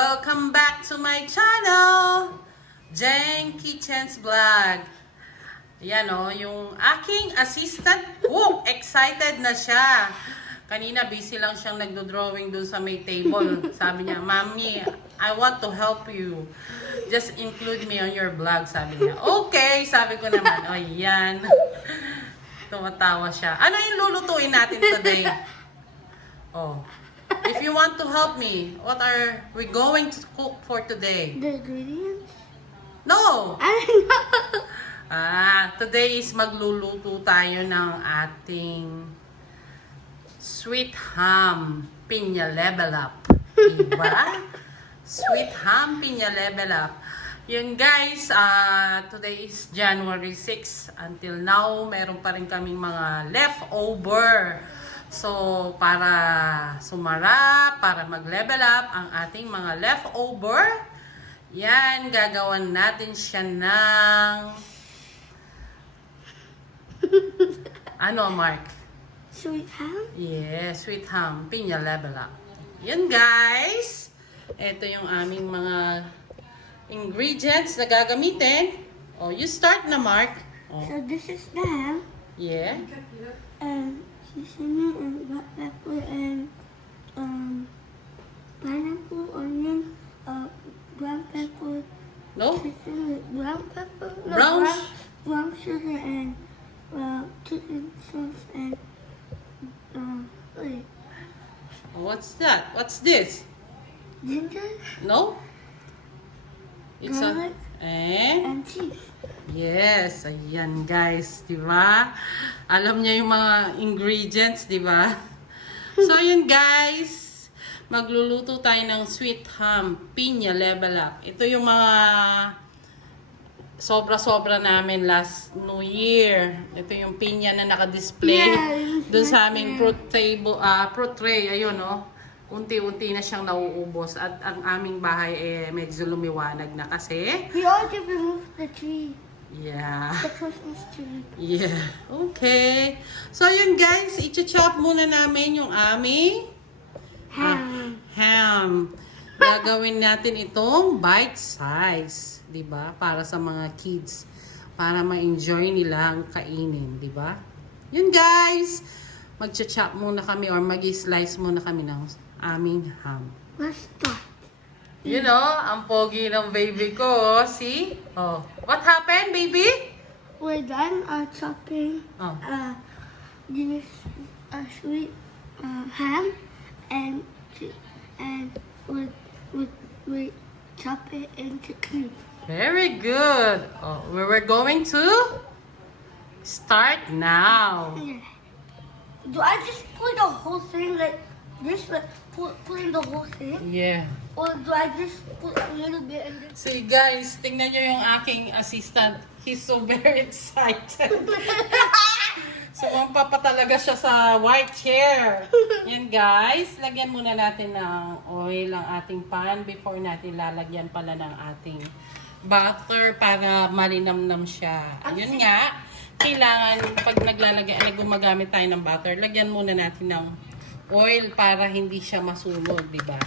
Welcome back to my channel, GHENG Kitchen's Vlog. Yan o, yung aking assistant cook. Excited na siya. Kanina busy lang siyang nagdo-drawing dun sa may table. Sabi niya, Mami, I want to help you. Just include me on your vlog, sabi niya. Okay, sabi ko naman. O yan. Tumatawa siya. Ano yung lulutuin natin today? Oh. If you want to help me, what are we going to cook for today? The ingredients? No! I don't know. Today is magluluto tayo ng ating sweet ham pinya level up. Diba? Sweet ham pinya level up. Yun guys, today is January 6. Until now, meron pa rin kaming mga leftover. So, para sumarap, para mag-level up ang ating mga leftover, yan, gagawan natin siya ng ano, Mark? Sweet ham? Yeah, sweet ham, pinya level up. Yan guys, ito yung aming mga ingredients na gagamitin. Oh, you start na, Mark. Oh. So this is the ham. Yeah. Seasoning and black pepper and pineapple, onion, brown pepper. No? Seasoning with brown pepper. No, Brown? brown sugar and chicken sauce and wait, What's that? What's this? ginger, No? It's garlic, and cheese. Yes, ayan guys, di ba? Alam niya yung mga ingredients, di ba? So yun guys, magluluto tayo ng sweet ham pinya level up. Ito yung mga sobra-sobra namin last New Year. Ito yung pinya na naka-display dun sa aming fruit tray. Ayun, no? Unti-unti na siyang nauubos at ang aming bahay medyo lumiwanag na kasi. We already removed the tree. Yeah. The Christmas tree. Yeah. Okay. So yun guys, i-chop muna namin yung aming ham. Gagawin natin itong bite size, 'di ba? Para sa mga kids, para ma-enjoy nila ang kainin, 'di ba? Yun guys, mag-chop muna kami or mag-slice muna kami ng aming ham. Let's start. You know, ang pogi ng baby ko, see? Oh, what happened, baby? We're done chopping Oh. this sweet ham and we chop it into cubes. Very good. Oh, we're going to start now. Yeah. Do I just put the whole thing like this, like put in the whole thing? Yeah. Or do I just put a little bit and then... See guys, tingnan nyo yung aking assistant. He's so very excited. Sumampa pa talaga siya sa white chair. Yan guys, lagyan muna natin ng oil ang ating pan before natin lalagyan pala ng ating butter para malinamnam siya. Ayun nga, kailangan pag gumagamit tayo ng butter, lagyan muna natin ng oil para hindi siya masunog, di ba?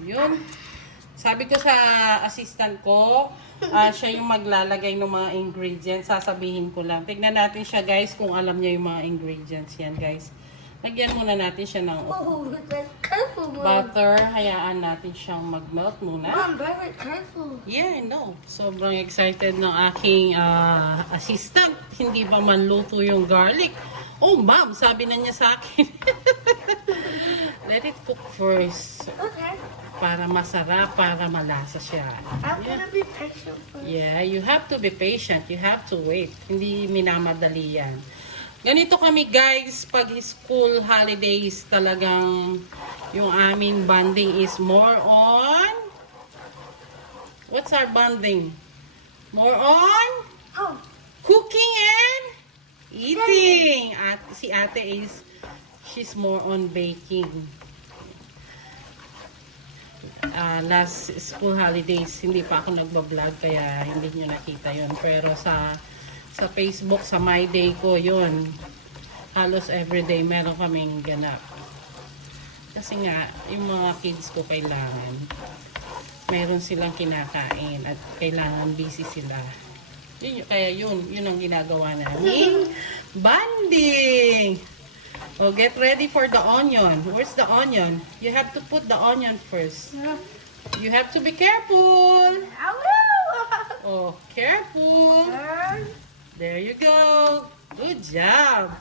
Ayun. Sabi ko sa assistant ko, siya yung maglalagay ng mga ingredients. Sasabihin ko lang. Tignan natin siya guys kung alam niya yung mga ingredients. Yan guys. Lagyan muna natin siya ng careful, Mom. butter. Hayaan natin siyang mag-melt muna. Mom, very careful. Yeah, I know. Sobrang excited ng aking assistant. Hindi pa man luto yung garlic. Oh, ma'am, sabi na niya sa akin. Let it cook first. Okay. Para masarap, para malasa siya. I'm gonna be patient first. Yeah, you have to be patient. You have to wait. Hindi minamadali yan. Ganito kami guys, pag school holidays talagang yung aming bonding is more on... What's our bonding? More on Oh, cooking and eating. Si ate is, she's more on baking. Last school holidays, hindi pa ako nagbablog kaya hindi nyo nakita yon. Pero sa Facebook, sa My Day ko, yun. Halos everyday meron kaming ganap. Kasi nga, yung mga kids ko kailangan. meron silang kinakain at kailangan busy sila. Kaya yun ang ginagawa namin. Banding! Oh, get ready for the onion. Where's the onion? You have to put the onion first. You have to be careful. Oh, careful. There you go. Good job.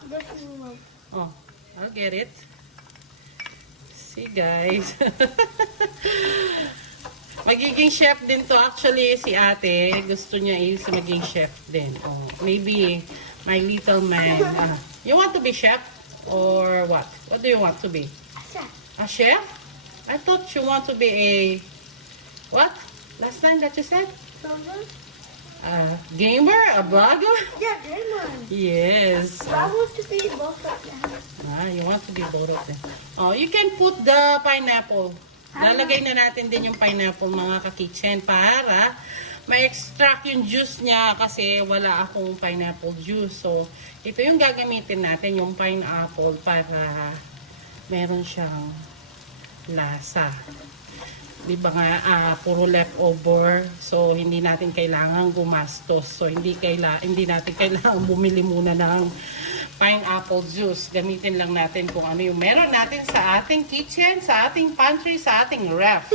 Oh, I'll get it. See, guys. Magiging chef din to. Actually, si ate, gusto niya is maging chef din. Oh, maybe my little man. You want to be chef? Or what? What do you want to be? A chef? I thought you want to be a... What? Last time that you said? A gamer? A blogger? Yeah, gamer. Yes. I want to be both of them. You want to be both of them. Oh, you can put the pineapple. Lalagay na natin din yung pineapple, mga ka-kitchen, para ma-extract yung juice niya kasi wala akong pineapple juice. So, ito yung gagamitin natin, yung pineapple, para meron siyang lasa. Di ba nga, puro leftover. So, hindi natin kailangan gumastos. So, hindi natin kailangan bumili muna ng pineapple juice. Gamitin lang natin kung ano yung meron natin sa ating kitchen, sa ating pantry, sa ating ref.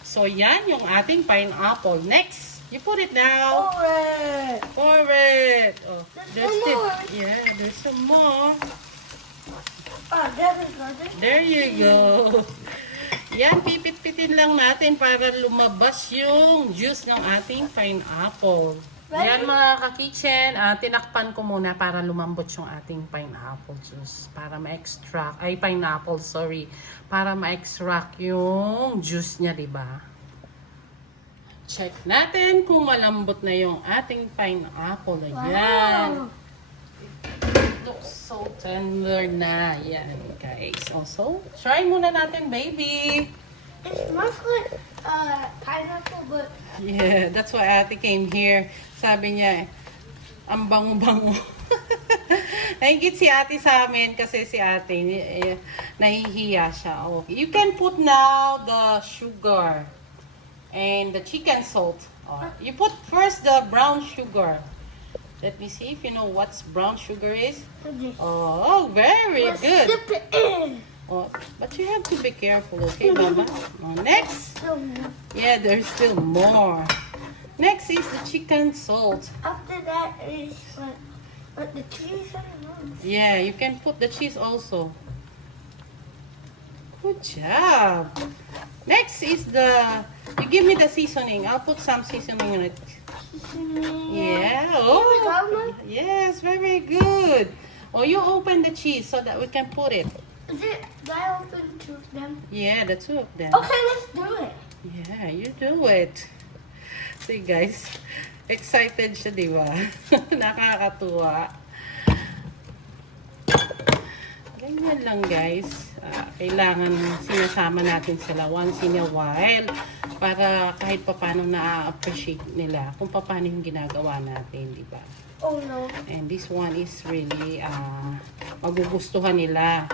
So, yan yung ating pineapple. Next, you put it now. Pour it. Oh, there's still, yeah, there's some more. There you go. Yan, pipit-pitin lang natin para lumabas yung juice ng ating pineapple. Yan mga ka-kitchen, tinakpan ko muna para lumambot yung ating pineapple juice. Para ma-extract, pineapple, sorry. Para ma-extract yung juice niya, diba? Check natin kung malambot na yung ating pineapple. Ayan. Looks so tender na. Yan, guys. Also, try muna natin, baby. It smells like pineapple, but... Yeah, that's why ate came here. Sabi niya, ang bango-bango. Nahigit si ate sa amin kasi si ate, nahihiya siya. Okay. You can put now the sugar and the chicken salt. You put first the brown sugar. Let me see if you know what brown sugar is. Oh, very good. Dip it in. Oh, but you have to be careful, okay, Mama? Next. Yeah, there's still more. Next is the chicken salt. After that is what the cheese. I don't know. Yeah, you can put the cheese also. Good job. Next is the... You give me the seasoning. I'll put some seasoning on it. Yeah. Oh. Yes, very good. Oh, you open the cheese so that we can put it. Is it that open two of them? Yeah, the two of them. Okay, let's do it. Yeah, you do it. See, guys. Excited siya, di ba? Nakakatuwa. Ganyan lang, guys. Kailangan sinasama natin sila once in a while para kahit paano na-appreciate nila kung paano yung ginagawa natin, di ba? Oh no. And this one is really magugustuhan nila.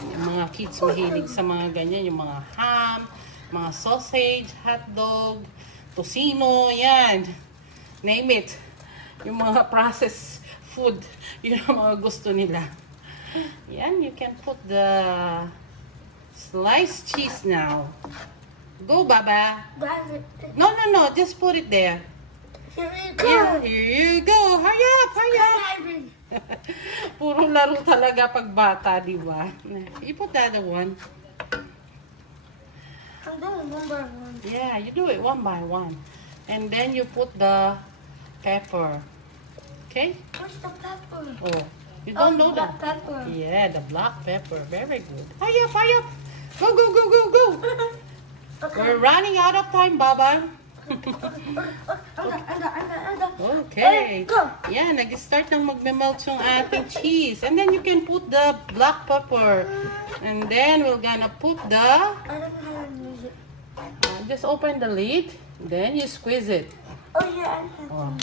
Yung mga kids mahilig sa mga ganyan, yung mga ham, mga sausage, hotdog, tocino, yan. Name it. Yung mga processed food, yun ang mga gusto nila. Yan, you can put the sliced cheese now. Go, Baba. No, just put it there. Here you go. Yeah, here you go. Hurry up, hurry up. Puro laro talaga pag bata, di ba? You put the other one. I'm doing one by one. Yeah, you do it one by one. And then you put the pepper. Okay? Where's the pepper? Oh, you don't know black that? pepper. Yeah, the black pepper. Very good. Hurry up, hurry up. Go, go, go, go, go. We're running out of time, Baba. Okay. Go. Yeah, nag-start ng magme-melt yung ating cheese. And then you can put the black pepper. And then we're gonna put the... I don't know how to use it. just open the lid. Then you squeeze it. Oh yeah, I have Oh.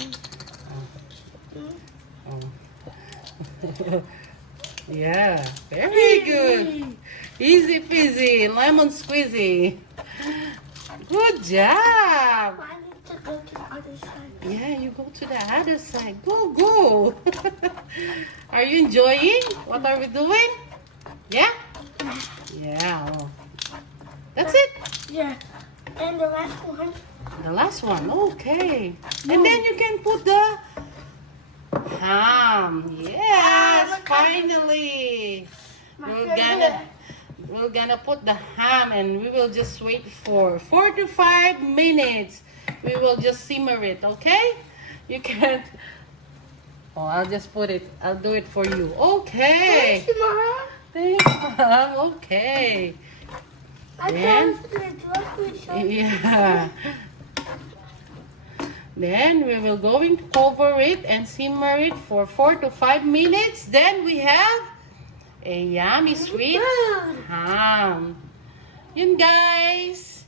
to. Yeah, very good. Easy peasy, lemon squeezy. Good job. I need to go to the other side. Yeah, you go to the other side. Go, go. Are you enjoying what are we doing? Yeah? Yeah. Oh. That's it. Yeah. And the last one. The last one. Okay. And then you can put the ham. Yes, finally. We're gonna put the ham and we will just wait for 4 to 5 minutes. We will just simmer it, okay? You can't. Oh, I'll just put it. I'll do it for you. Okay. Thanks, Mom. Thanks, Mom. Okay. I Then, thought it was grocery shop. yeah. Then we will going to cover it and simmer it for 4 to 5 minutes. Then we have a yummy sweet ham. Yun guys.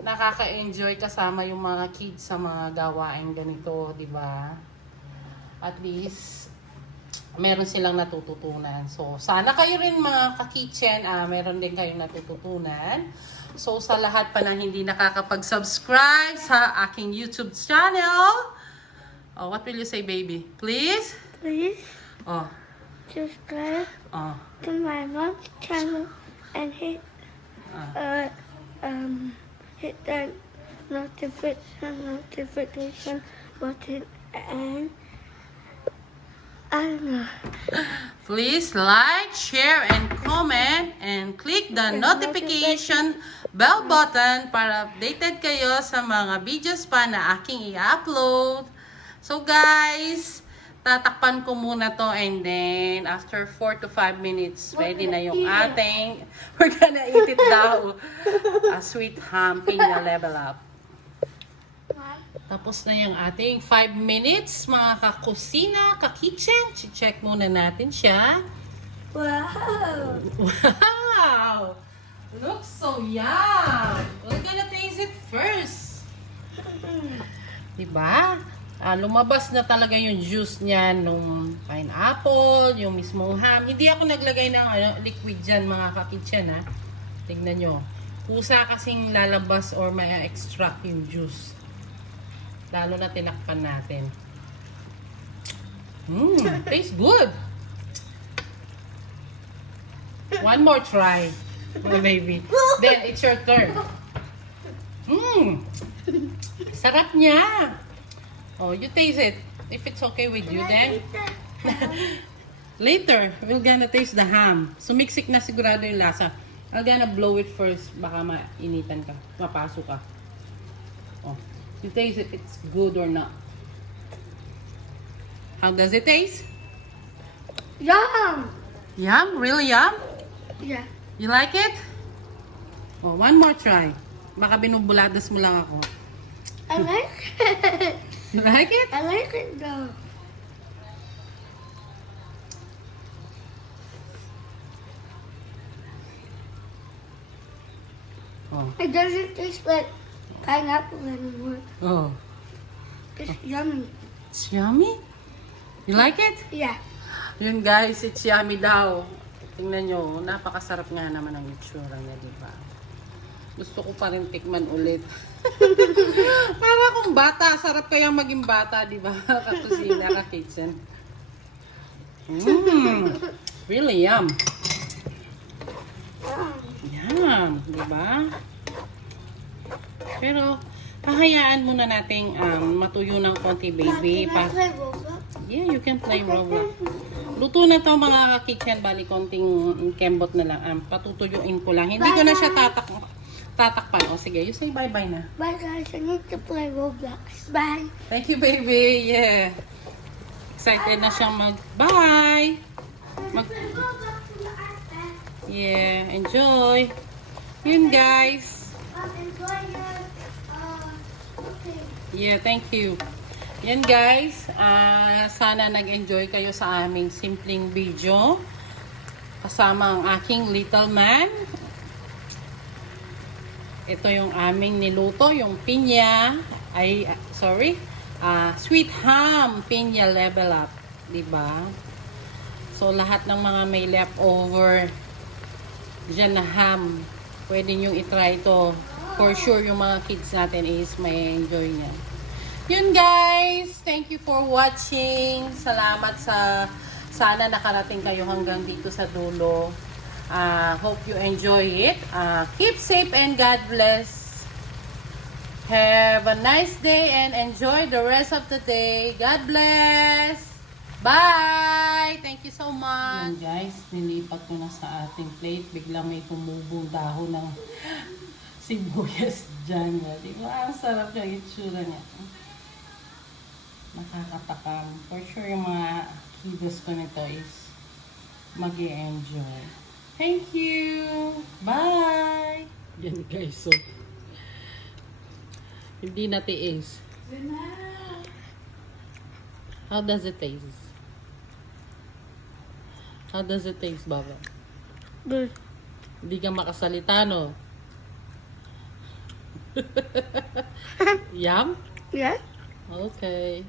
Nakaka-enjoy kasama yung mga kids sa mga gawain ganito, di ba? At least meron silang natututunan. So, sana kayo rin mga ka-kitchen, meron din kayong natututunan. So, sa lahat pa na hindi nakakapag-subscribe sa aking YouTube channel, oh, what will you say, baby? Please? Please Oh, subscribe oh, to my mom's channel and hit hit that notification button and I don't know. please like, share, and comment, and click the notification bell button para updated kayo sa mga videos pa na aking i-upload. So guys, tatakpan ko muna to and then after 4 to 5 minutes, ready na yung ating, we're gonna eat it daw. A sweet ham, Pina level up. Tapos na yung ating 5 minutes, mga kakusina, ka-kitchen. Check muna natin siya. Wow! Wow! Looks so yum! We're gonna taste it first. Diba? Lumabas na talaga yung juice niya nung pineapple, yung mismong ham. Hindi ako naglagay ng liquid dyan, mga ka-kitchen, ha. Tingnan nyo. Kusa kasing lalabas or may extract yung juice. Lalo na tinakpan natin. Tastes good. One more try, my baby. Then it's your turn. Sarap niya. Oh, you taste it. If it's okay with you, then later we're gonna taste the ham. Sumiksik na sigurado yung lasa. I'm gonna blow it first. Baka mainitan ka. Mapasok ka. Oh, you taste if it's good or not. How does it taste? Yum! Yum? Really yum? Yeah. You like it? Oh, one more try. Baka binubuladas mo lang ako. I like it. You like it? I like it though. Oh. It doesn't taste like pineapple anymore. Oh. It's yummy. It's yummy? You like it? Yeah. Yun guys, it's yummy daw. Tingnan nyo, napakasarap nga naman ang itsura niya, diba? Gusto ko pa rin tikman ulit. Para akong bata, sarap kayang maging bata, diba? Kakusina, ka-kitchen. Really yum. Yum, diba? Pero, hahayaan muna nating matuyo ng konti, baby. Can I play Roblox? Yeah, you can play Roblox. Luto na to mga kitchen, bali konting kembot na lang. Patutuyuin ko lang. Hindi ko na siya tatakpan. O sige, you say bye-bye na. Bye guys, I need to play Roblox. Bye. Thank you, baby. Yeah. Excited na siyang mag-bye. Yeah, enjoy. Yun guys. Enjoy your cooking. Yeah, thank you. Yan guys, sana nag-enjoy kayo sa aming simpleng video kasama ang aking little man. Ito yung aming niluto, yung pinya, sweet ham, pinya level up, diba? So lahat ng mga may leftover dyan na ham, pwede nyo itry ito For sure, yung mga kids natin is may enjoy niya. Yun guys, thank you for watching. Salamat sana nakarating kayo hanggang dito sa dulo. Hope you enjoy it. Keep safe and God bless. Have a nice day and enjoy the rest of the day. God bless. Bye! Thank you so much. Yan guys, nilipat ko na sa ating plate. Biglang may tumubong dahon ng sibuyas dyan. Di ba? Ang sarap yung itsura niya. Nakakatakam. For sure yung mga kiddos ko nito is mag-i-enjoy. Thank you! Bye! Yan guys, so hindi natiis. How does it taste? How does it taste, Baba? Good. Hindi ka makasalita, no? Yum? Yeah? Okay.